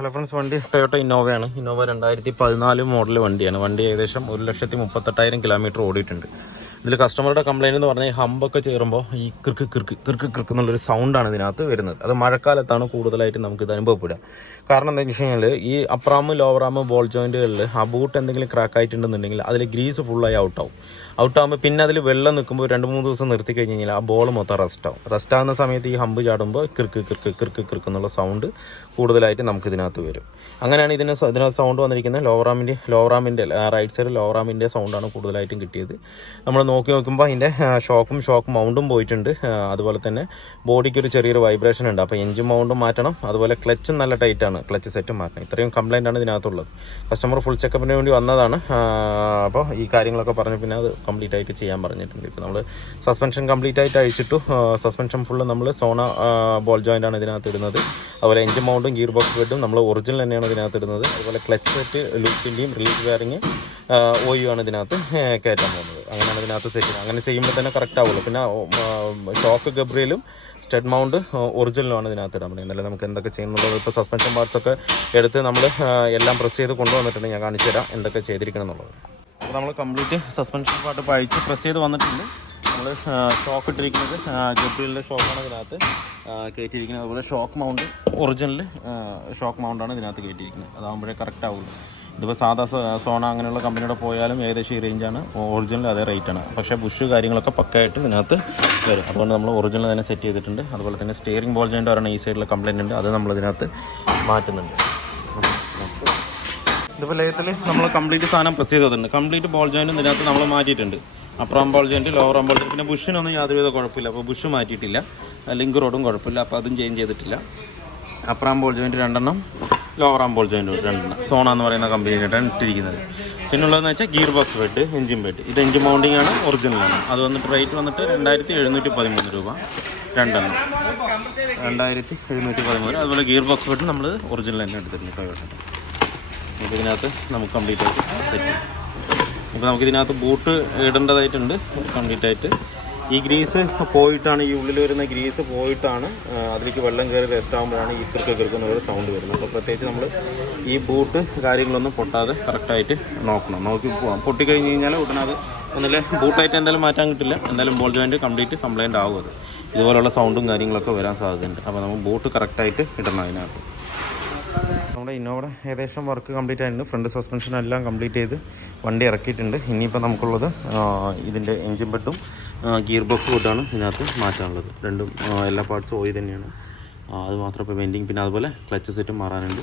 Hello friends, വണ്ടി Toyota ഇന്നോവയാണ്. Innova 2014 model വണ്ടിയാണ്. വണ്ടി ഏകദേശം 1,38,000 കിലോമീറ്റർ ഓടിയിട്ടുണ്ട്. ഇതിൽ കസ്റ്റമറുടെ കംപ്ലയിൻ്റ് എന്ന് പറഞ്ഞാൽ ഈ ഹമ്പൊക്കെ ചേരുമ്പോൾ ഈ കിർക്ക് എന്നുള്ളൊരു സൗണ്ടാണ് ഇതിനകത്ത് വരുന്നത്. അത് മഴക്കാലത്താണ് കൂടുതലായിട്ട് നമുക്കിത് അനുഭവപ്പെടുക. കാരണം എന്താണെന്ന് വെച്ച് കഴിഞ്ഞാൽ ഈ അപ്രാമ് ലോവറാമ് ബോൾ ജോയിൻറ്റുകളിൽ ആ ബൂട്ട് എന്തെങ്കിലും ക്രാക്ക് ആയിട്ടുണ്ടെന്നുണ്ടെങ്കിൽ അതിൽ ഗ്രീസ് ഫുള്ളായി ഔട്ടാകുമ്പോൾ പിന്നെ അതിൽ വെള്ളം നിൽക്കുമ്പോൾ 2-3 ദിവസം നിർത്തി കഴിഞ്ഞ് കഴിഞ്ഞാൽ ആ ബോൾ മൊത്തം റെസ്റ്റാകുന്ന സമയത്ത് ഈ ഹമ്പ് ചാടുമ്പോൾ കിർക്ക് എന്നുള്ള സൗണ്ട് കൂടുതലായിട്ട് നമുക്കിതിനകത്ത് വരും. അങ്ങനെയാണ് ഇതിനകത്ത് സൗണ്ട് വന്നിരിക്കുന്നത്. ലോവറാമിൻ്റെ റൈറ്റ് സൈഡ് ലോവറാമിൻ്റെ സൗണ്ടാണ് കൂടുതലായിട്ടും കിട്ടിയത്. നമ്മൾ നോക്കുമ്പോൾ അതിൻ്റെ ഷോക്ക് മൗണ്ടും പോയിട്ടുണ്ട്. അതുപോലെ തന്നെ ബോഡിക്ക് ഒരു ചെറിയൊരു വൈബ്രേഷൻ ഉണ്ട്. അപ്പോൾ എഞ്ചിൻ മൗണ്ടും മാറ്റണം. അതുപോലെ ക്ലച്ചും നല്ല ടൈറ്റാണ്, ക്ലച്ച് സെറ്റും മാറ്റണം. ഇത്രയും കംപ്ലയിൻ്റാണ് ഇതിനകത്തുള്ളത്. കസ്റ്റമർ ഫുൾ ചെക്കപ്പിന് വേണ്ടി വന്നതാണ്. അപ്പോൾ ഈ കാര്യങ്ങളൊക്കെ പറഞ്ഞ് പിന്നെ അത് കംപ്ലീറ്റ് ആയിട്ട് ചെയ്യാൻ പറഞ്ഞിട്ടുണ്ട്. ഇപ്പോൾ നമ്മൾ സസ്പെൻഷൻ കംപ്ലീറ്റ് ആയിട്ട് അഴിച്ചിട്ടു. സസ്പെൻഷൻ ഫുള്ള് നമ്മൾ സോണ ബോൾ ജോയിൻ്റാണ് ഇതിനകത്ത് ഇടുന്നത്. അതുപോലെ എഞ്ചിൻ മൗണ്ടും ഗിയർ ബോക്സ് ബെഡും നമ്മൾ ഒറിജിനൽ തന്നെയാണ് ഇതിനകത്ത് ഇടുന്നത്. അതുപോലെ ക്ലച്ച് സെറ്റ് ലൂപ്പിൻ്റെയും റിലീസ് വയറിങ് ഓയുമാണ് ഇതിനകത്ത് കയറ്റാൻ പോകുന്നത്. അങ്ങനെയാണ് ഇതിനകത്ത് സെറ്റ് ചെയ്യുന്നത്. അങ്ങനെ ചെയ്യുമ്പോൾ തന്നെ കറക്റ്റ് ആവുള്ളൂ. പിന്നെ ഷോക്ക് ഗബ്രിയലും സ്റ്റഡ് മൗണ്ട് ഒറിജിനലുമാണ് ഇതിനകത്ത് ഇടാൻ പറ്റുന്നത്. എന്നാലും നമുക്ക് എന്തൊക്കെ ചെയ്യുന്നുള്ളത് ഇപ്പോൾ സസ്പെൻഷൻ പാർട്സൊക്കെ എടുത്ത് നമ്മൾ എല്ലാം പ്രസ് ചെയ്ത് കൊണ്ടുവന്നിട്ടുണ്ട്. ഞാൻ കാണിച്ചു തരാം എന്തൊക്കെ ചെയ്തിരിക്കണം എന്നുള്ളത്. അപ്പോൾ നമ്മൾ കംപ്ലീറ്റ് സസ്പെൻഷൻ പാർട്ട് ഇപ്പോൾ അഴിച്ച് പ്രസ് ചെയ്ത് വന്നിട്ടുണ്ട്. നമ്മൾ ഷോക്ക് ഇട്ടിരിക്കുന്നത് ഗബ്രിയലിൻ്റെ ഷോക്കാണ് ഇതിനകത്ത് കയറ്റിയിരിക്കുന്നത്. അതുപോലെ ഷോക്ക് മൗണ്ട് ഒറിജിനൽ ഷോക്ക് മൗണ്ടാണ് ഇതിനകത്ത് കയറ്റിയിരിക്കുന്നത്. അതാകുമ്പോഴേ കറക്റ്റ് ആവുള്ളൂ. ഇതിപ്പോൾ സാധാ സോണ അങ്ങനെയുള്ള കമ്പനിയുടെ പോയാലും ഏകദേശം ഈ റേഞ്ചാണ്. ഒറിജിനൽ അതേ റേറ്റാണ്. പക്ഷേ ബുഷ് കാര്യങ്ങളൊക്കെ പക്കയായിട്ട് ഇതിനകത്ത് വരും. അതുകൊണ്ട് നമ്മൾ ഒറിജിനൽ തന്നെ സെറ്റ് ചെയ്തിട്ടുണ്ട്. അതുപോലെ തന്നെ സ്റ്റിയറിംഗ് ബോൾ ജോയിൻ്റ് പറയുന്ന ഈ സൈഡിലെ കംപ്ലയിൻ്റ് ഉണ്ട്. അത് നമ്മളിതിനകത്ത് മാറ്റുന്നുണ്ട്. ഇതിപ്പോൾ ലേത്തിൽ നമ്മൾ കംപ്ലീറ്റ് സാധനം പ്രസ് ചെയ്തിട്ടുണ്ട്. കംപ്ലീറ്റ് ബോൾ ജോയിൻറ്റും ഇതിനകത്ത് നമ്മൾ മാറ്റിയിട്ടുണ്ട്. അപ്പറാം ബോൾ ജോയിൻറ്റ്, ലോവറാം ബോൾ ജോയിൻറ്റ്. പിന്നെ ബുഷിനൊന്നും യാതൊരുവിധ കുഴപ്പമില്ല. അപ്പോൾ ബുഷ് മാറ്റിയിട്ടില്ല. ലിങ്ക് റോഡും കുഴപ്പമില്ല. അപ്പോൾ അതും ചേഞ്ച് ചെയ്തിട്ടില്ല. അപ്പറാം ബോൾ ജോയിൻറ്റ് 2 ലോവറാം ബോൾ ജോയിൻറ്റ് 2 സോണ എന്ന് പറയുന്ന കമ്പനിയായിട്ടാണ് ഇട്ടിരിക്കുന്നത്. പിന്നുള്ളതെന്ന് വെച്ചാൽ gear box bed, engine bed. ഇത് എഞ്ചിൻ മൗണ്ടിങ് ആണ്, ഒറിജിനലാണ്. അത് വന്നിട്ട് റേറ്റ് വന്നിട്ട് 2,713 രൂപ 2 2,713. അതുപോലെ ഗിയർ ബോക്സ് ബെഡ് നമ്മൾ ഒറിജിനൽ തന്നെ എടുത്തിട്ടുണ്ട് ടൊയോട്ട. അപ്പോൾ ഇതിനകത്ത് നമുക്ക് കംപ്ലീറ്റ് ആയിട്ട് സെറ്റ് ചെയ്യാം. ഇപ്പോൾ നമുക്കിതിനകത്ത് ബൂട്ട് ഇടേണ്ടതായിട്ടുണ്ട് കംപ്ലീറ്റ് ആയിട്ട്. ഈ ഗ്രീസ് പോയിട്ടാണ്, ഈ ഉള്ളിൽ വരുന്ന ഗ്രീസ് പോയിട്ടാണ് അതിലേക്ക് വെള്ളം കയറി റെസ്റ്റ് ആകുമ്പോഴാണ് ഈ കിറുക്കുന്നൊരു സൗണ്ട് വരുന്നത്. അപ്പോൾ പ്രത്യേകിച്ച് നമ്മൾ ഈ ബൂട്ട് കാര്യങ്ങളൊന്നും പൊട്ടാതെ കറക്റ്റായിട്ട് നോക്കണം. പൊട്ടിക്കഴിഞ്ഞ് കഴിഞ്ഞാൽ ഉടനെ അത് ഒന്നില്ലേ ബൂട്ടായിട്ട് എന്തായാലും മാറ്റാൻ കിട്ടില്ല. എന്തായാലും ബോൾ ജോയിൻറ്റ് കംപ്ലീറ്റ് കംപ്ലയിൻ്റ് ആവും. അത് ഇതുപോലുള്ള സൗണ്ടും കാര്യങ്ങളൊക്കെ വരാൻ സാധ്യതയുണ്ട്. അപ്പോൾ നമ്മൾ ബൂട്ട് കറക്റ്റായിട്ട് ഇടണം അതിനകത്ത്. നമ്മുടെ ഇന്നോവയുടെ ഏകദേശം വർക്ക് കംപ്ലീറ്റ് ആയിട്ടുണ്ട്. ഫ്രണ്ട് സസ്പെൻഷൻ എല്ലാം കംപ്ലീറ്റ് ചെയ്ത് വണ്ടി ഇറക്കിയിട്ടുണ്ട്. ഇനിയിപ്പോൾ നമുക്കുള്ളത് ഇതിൻ്റെ എഞ്ചിൻ ബെഡും ഗിയർ ബോക്സ് ബെഡാണ് ഇതിനകത്ത് മാറ്റാനുള്ളത്. രണ്ടും എല്ലാ പാർട്സും ഓയിൽ തന്നെയാണ്. അത് മാത്രം ഇപ്പോൾ പെൻഡിങ്. പിന്നെ അതുപോലെ ക്ലച്ച് സെറ്റും മാറാനുണ്ട്.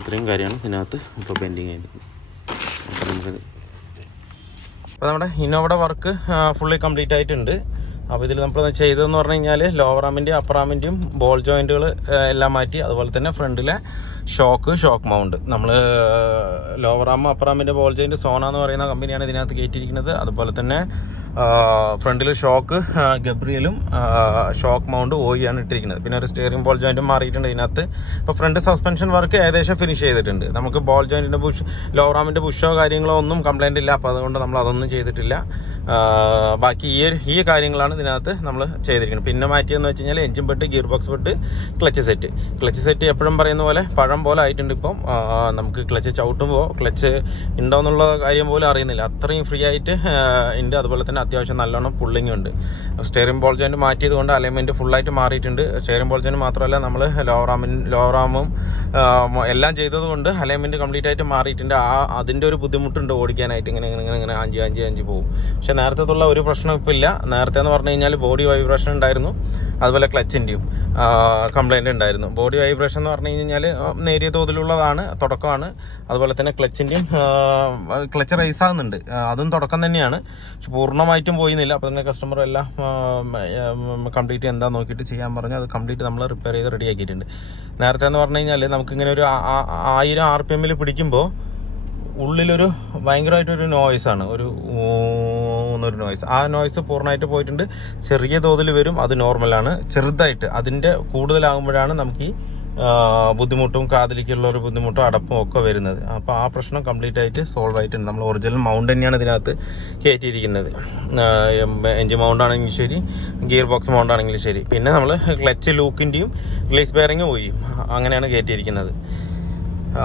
ഇത്രയും കാര്യമാണ് ഇതിനകത്ത് ഇപ്പോൾ പെൻഡിങ് ആയിട്ട്. അപ്പോൾ നമ്മുടെ ഇന്നോവയുടെ വർക്ക് ഫുള്ളി കംപ്ലീറ്റ് ആയിട്ടുണ്ട്. അപ്പോൾ ഇതിൽ നമ്മൾ ചെയ്തതെന്ന് പറഞ്ഞു കഴിഞ്ഞാൽ ലോവറാമിൻ്റെയും അപ്പറാമിൻ്റെയും ബോൾ ജോയിൻറ്റുകൾ എല്ലാം മാറ്റി. അതുപോലെ തന്നെ ഫ്രണ്ടിലെ ഷോക്ക് മൗണ്ട് നമ്മൾ ലോവറാമും അപ്പറാമിൻ്റെ ബോൾ ജോയിൻറ്റ് സോണ എന്ന് പറയുന്ന കമ്പനിയാണ് ഇതിനകത്ത് കയറ്റിയിരിക്കുന്നത്. അതുപോലെ തന്നെ ഫ്രണ്ടിൽ ഷോക്ക് ഗബ്രിയലും ഷോക്ക് മൗണ്ട് ഓയിയാണ് ഇട്ടിരിക്കുന്നത്. പിന്നെ ഒരു സ്റ്റിയറിംഗ് ബോൾ ജോയിൻറ്റും മാറിയിട്ടുണ്ട് ഇതിനകത്ത്. ഇപ്പോൾ ഫ്രണ്ട് സസ്പെൻഷൻ വർക്ക് ഏകദേശം ഫിനിഷ് ചെയ്തിട്ടുണ്ട്. നമുക്ക് ബോൾ ജോയിൻറ്റിൻ്റെ ലോവറാമിൻ്റെ ബുഷോ കാര്യങ്ങളോ ഒന്നും കംപ്ലയിൻ്റ് ഇല്ല. അപ്പോൾ അതുകൊണ്ട് നമ്മൾ അതൊന്നും ചെയ്തിട്ടില്ല. ബാക്കി ഈ കാര്യങ്ങളാണ് ഇതിനകത്ത് നമ്മൾ ചെയ്തിരിക്കുന്നത്. പിന്നെ മാറ്റിയെന്ന് വെച്ച് കഴിഞ്ഞാൽ engine bed, gear box bed, clutch set എപ്പോഴും പറയുന്ന പോലെ പഴം പോലെ ആയിട്ടുണ്ട്. ഇപ്പം നമുക്ക് ക്ലച്ച് ചവിട്ടുമ്പോൾ ക്ലച്ച് ഉണ്ടോ എന്നുള്ള കാര്യം പോലും അറിയുന്നില്ല. അത്രയും ഫ്രീ ആയിട്ട് ഉണ്ട്. അതുപോലെ തന്നെ അത്യാവശ്യം നല്ലോണം പുള്ളിങ് ഉണ്ട്. സ്റ്റിയറിംഗ് ബോൾ ജോയിൻറ്റ് മാറ്റിയത് കൊണ്ട് അലൈൻമെൻറ്റ് ഫുള്ളായിട്ട് മാറിയിട്ടുണ്ട്. സ്റ്റിയറിംഗ് ബോൾ ജോയിൻറ്റ് മാത്രമല്ല നമ്മൾ ലോവറാമും എല്ലാം ചെയ്തതുകൊണ്ട് അലൈൻമെൻറ്റ് കംപ്ലീറ്റ് ആയിട്ട് മാറിയിട്ടുണ്ട്. അതിൻ്റെ ഒരു ബുദ്ധിമുട്ടുണ്ട് ഓടിക്കാനായിട്ട്. ഇങ്ങനെ ആഞ്ചി പോകും. പക്ഷേ നേരത്തേത്തുള്ള ഒരു പ്രശ്നം ഇപ്പോൾ ഇല്ല. നേരത്തെ എന്ന് പറഞ്ഞു കഴിഞ്ഞാൽ ബോഡി വൈബ്രേഷൻ ഉണ്ടായിരുന്നു. അതുപോലെ ക്ലച്ചിൻ്റെയും കംപ്ലയിൻ്റ് ഉണ്ടായിരുന്നു. ബോഡി വൈബ്രേഷൻ എന്ന് പറഞ്ഞു കഴിഞ്ഞാൽ നേരിയ തോതിലുള്ളതാണ്, തുടക്കമാണ്. അതുപോലെ തന്നെ ക്ലച്ച് റൈസ് ആകുന്നുണ്ട്, അതും തുടക്കം തന്നെയാണ്. പക്ഷെ പൂർണ്ണമായിട്ടും പോയിന്നില്ല. അപ്പോൾ തന്നെ കസ്റ്റമർ എല്ലാം കംപ്ലീറ്റ് എന്താ നോക്കിയിട്ട് ചെയ്യാൻ പറഞ്ഞു. അത് കംപ്ലീറ്റ് നമ്മൾ റിപ്പയർ ചെയ്ത് റെഡിയാക്കിയിട്ടുണ്ട്. നേരത്തെ എന്ന് പറഞ്ഞു കഴിഞ്ഞാൽ നമുക്കിങ്ങനെ ഒരു 1000 RPM പിടിക്കുമ്പോൾ ഉള്ളിലൊരു ഭയങ്കരമായിട്ടൊരു നോയ്സാണ്, ഒരു നോയ്സ്. ആ നോയ്സ് പൂർണ്ണമായിട്ട് പോയിട്ടുണ്ട്. ചെറിയ തോതിൽ വരും, അത് നോർമലാണ്. ചെറുതായിട്ട് അതിൻ്റെ കൂടുതലാകുമ്പോഴാണ് നമുക്ക് ഈ ബുദ്ധിമുട്ടും കാതിലേക്കുള്ള ഒരു ബുദ്ധിമുട്ടും അടപ്പും ഒക്കെ വരുന്നത്. അപ്പോൾ ആ പ്രശ്നം കംപ്ലീറ്റ് ആയിട്ട് സോൾവ് ആയിട്ടുണ്ട്. നമ്മൾ ഒറിജിനൽ മൗണ്ട് തന്നെയാണ് ഇതിനകത്ത് കയറ്റിയിരിക്കുന്നത്. എഞ്ചിൻ മൗണ്ട് ആണെങ്കിലും ശരി, ഗിയർ ബോക്സ് മൗണ്ട് ആണെങ്കിലും ശരി. പിന്നെ നമ്മൾ ക്ലച്ച് ലൂക്കിൻ്റെയും റിലീസ് ബെയറിങ് പോയി അങ്ങനെയാണ് കയറ്റിയിരിക്കുന്നത്.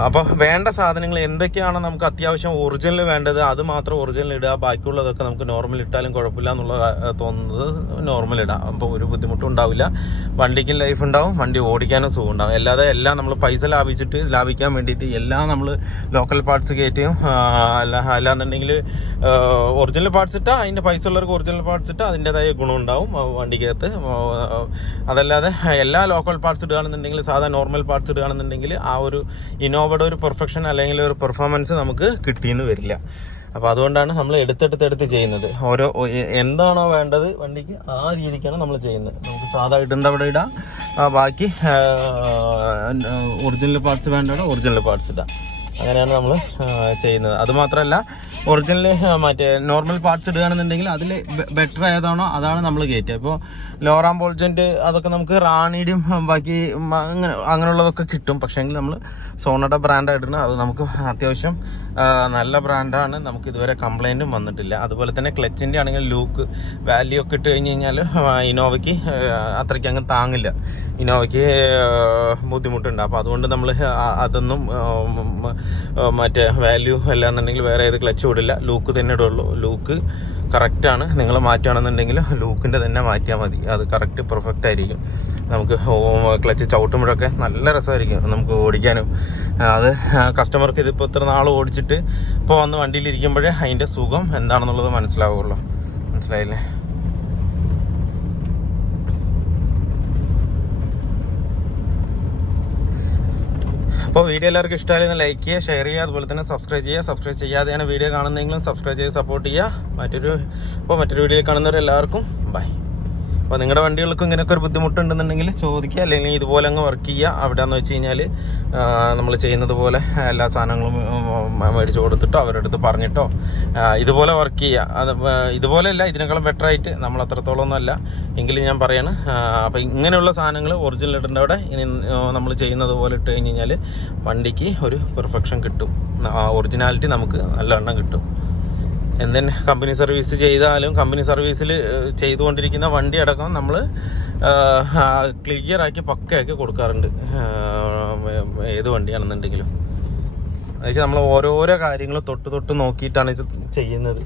അപ്പോൾ വേണ്ട സാധനങ്ങൾ എന്തൊക്കെയാണോ നമുക്ക് അത്യാവശ്യം ഒറിജിനൽ വേണ്ടത് അത് മാത്രം ഒറിജിനൽ ഇടുക, ബാക്കിയുള്ളതൊക്കെ നമുക്ക് നോർമൽ ഇട്ടാലും കുഴപ്പമില്ല എന്നുള്ള തോന്നുന്നത് നോർമൽ ഇടാം. അപ്പോൾ ഒരു ബുദ്ധിമുട്ടും ഉണ്ടാവില്ല, വണ്ടിക്കും ലൈഫ് ഉണ്ടാവും, വണ്ടി ഓടിക്കാനും സുഖം ഉണ്ടാവും. അല്ലാതെ എല്ലാം നമ്മൾ പൈസ ലാഭിക്കാൻ വേണ്ടിയിട്ട് എല്ലാം നമ്മൾ ലോക്കൽ പാർട്സ് കയറ്റിയും അല്ലാന്നുണ്ടെങ്കിൽ ഒറിജിനൽ പാർട്സ് ഇട്ടാൽ അതിൻ്റെ പൈസ ഉള്ളവർക്ക് ഒറിജിനൽ പാർട്സ് ഇട്ടാൽ അതിൻ്റെതായ ഗുണം ഉണ്ടാവും വണ്ടിക്കകത്ത്. അതല്ലാതെ എല്ലാ ലോക്കൽ പാർട്സ് ഇടുകയാണെന്നുണ്ടെങ്കിൽ സാധാ നോർമൽ പാർട്സ് ഇടുകയാണെന്നുണ്ടെങ്കിൽ ആ ഒരു ഇന്നോവയുടെ ഒരു പെർഫെക്ഷൻ അല്ലെങ്കിൽ ഒരു പെർഫോമൻസ് നമുക്ക് കിട്ടിയെന്ന് വരില്ല. അപ്പോൾ അതുകൊണ്ടാണ് നമ്മൾ എടുത്തെടുത്ത് ചെയ്യുന്നത്. എന്താണോ വേണ്ടത് വണ്ടിക്ക് ആ രീതിക്കാണ് നമ്മൾ ചെയ്യുന്നത്. നമുക്ക് സാധാ ഇടുന്ന അവിടെ ഇടാം, ബാക്കി ഒറിജിനൽ പാർട്സ് വേണ്ടവിടെ ഒറിജിനൽ പാർട്സ് ഇടാം. അങ്ങനെയാണ് നമ്മൾ ചെയ്യുന്നത്. അതുമാത്രമല്ല ഒറിജിനൽ മറ്റേ നോർമൽ പാർട്സ് ഇടുകയാണെന്നുണ്ടെങ്കിൽ അതിൽ ബെറ്റർ ഏതാണോ അതാണ് നമ്മൾ കയറ്റുക. ഇപ്പോൾ ലോറാം ബോൾജൻറ്റ് അതൊക്കെ നമുക്ക് റാണിയുടെയും ബാക്കി അങ്ങനെയുള്ളതൊക്കെ കിട്ടും. പക്ഷേങ്കിൽ നമ്മൾ സോണയുടെ ബ്രാൻഡാണ് ഇടുന്നത്. അത് നമുക്ക് അത്യാവശ്യം നല്ല ബ്രാൻഡാണ്, നമുക്ക് ഇതുവരെ കംപ്ലൈൻറ്റും വന്നിട്ടില്ല. അതുപോലെ തന്നെ ക്ലച്ചിൻ്റെ ആണെങ്കിൽ ലൂക്ക് വാല്യൂ ഒക്കെ ഇട്ട് കഴിഞ്ഞ് കഴിഞ്ഞാൽ ഇന്നോവയ്ക്ക് അത്രയ്ക്ക് അങ്ങ് താങ്ങില്ല, ഇന്നോവയ്ക്ക് ബുദ്ധിമുട്ടുണ്ട്. അപ്പോൾ അതുകൊണ്ട് നമ്മൾ അതൊന്നും മറ്റേ വാല്യൂ അല്ലാന്നുണ്ടെങ്കിൽ വേറെ ഏത് ക്ലച്ച് ഇടില്ല, ലൂക്ക് തന്നെ ഇടുള്ളൂ. ലൂക്ക് കറക്റ്റാണ്, നിങ്ങൾ മാറ്റുകയാണെന്നുണ്ടെങ്കിൽ ലൂക്കിൻ്റെ തന്നെ മാറ്റിയാൽ മതി, അത് കറക്റ്റ് പെർഫെക്റ്റ് ആയിരിക്കും. നമുക്ക് ക്ലച്ച് ചവിട്ടുമ്പോഴൊക്കെ നല്ല രസമായിരിക്കും നമുക്ക് ഓടിക്കാനും. അത് കസ്റ്റമർക്ക് ഇതിപ്പോൾ ഇത്ര നാൾ ഓടിച്ചിട്ട് ഇപ്പോൾ വന്ന് വണ്ടിയിലിരിക്കുമ്പോഴേ അതിൻ്റെ സുഖം എന്താണെന്നുള്ളത് മനസ്സിലാവുള്ളൂ. മനസ്സിലായില്ലേ? അപ്പോൾ വീഡിയോ എല്ലാവർക്കും ഇഷ്ടമായാലും ലൈക്ക് ചെയ്യുക, ഷെയർ ചെയ്യുക, അതുപോലെ തന്നെ സബ്സ്ക്രൈബ് ചെയ്യുക. സബ്സ്ക്രൈബ് ചെയ്യാതെയാണ് വീഡിയോ കാണുന്നതെങ്കിലും സബ്സ്ക്രൈബ് ചെയ്ത് സപ്പോർട്ട് ചെയ്യുക. മറ്റൊരു വീഡിയോയിൽ കാണുന്നവരെല്ലാവർക്കും ബൈ. അപ്പോൾ നിങ്ങളുടെ വണ്ടികൾക്കും ഇങ്ങനെയൊക്കെ ഒരു ബുദ്ധിമുട്ടുണ്ടെന്നുണ്ടെങ്കിൽ ചോദിക്കുക, അല്ലെങ്കിൽ ഇതുപോലെ അങ്ങ് വർക്ക് ചെയ്യുക. അവിടെയെന്ന് വെച്ച് കഴിഞ്ഞാൽ നമ്മൾ ചെയ്യുന്നത് പോലെ എല്ലാ സാധനങ്ങളും മേടിച്ച് കൊടുത്തിട്ടോ അവരുടെ അടുത്ത് പറഞ്ഞിട്ടോ ഇതുപോലെ വർക്ക് ചെയ്യുക. അത് ഇതുപോലെയല്ല, ഇതിനേക്കാളും ബെറ്ററായിട്ട് നമ്മൾ അത്രത്തോളം അല്ല എങ്കിലും ഞാൻ പറയാണ്. അപ്പോൾ ഇങ്ങനെയുള്ള സാധനങ്ങൾ ഒറിജിനൽ ഇടേണ്ട അവിടെ നമ്മൾ ചെയ്യുന്നത് പോലെ ഇട്ട് കഴിഞ്ഞ് കഴിഞ്ഞാൽ വണ്ടിക്ക് ഒരു പെർഫെക്ഷൻ കിട്ടും, ഒറിജിനാലിറ്റി നമുക്ക് നല്ലവണ്ണം കിട്ടും. എന്തെങ്കിലും കമ്പനി സർവീസ് ചെയ്താലും കമ്പനി സർവീസിൽ ചെയ്തുകൊണ്ടിരിക്കുന്ന വണ്ടി അടക്കം നമ്മൾ ക്ലിയറാക്കി പക്കയാക്കി കൊടുക്കാറുണ്ട്, ഏത് വണ്ടിയാണെന്നുണ്ടെങ്കിലും. എന്നുവെച്ചാൽ നമ്മൾ ഓരോരോ കാര്യങ്ങൾ തൊട്ട് നോക്കിയിട്ടാണ് ഇത് ചെയ്യുന്നത്.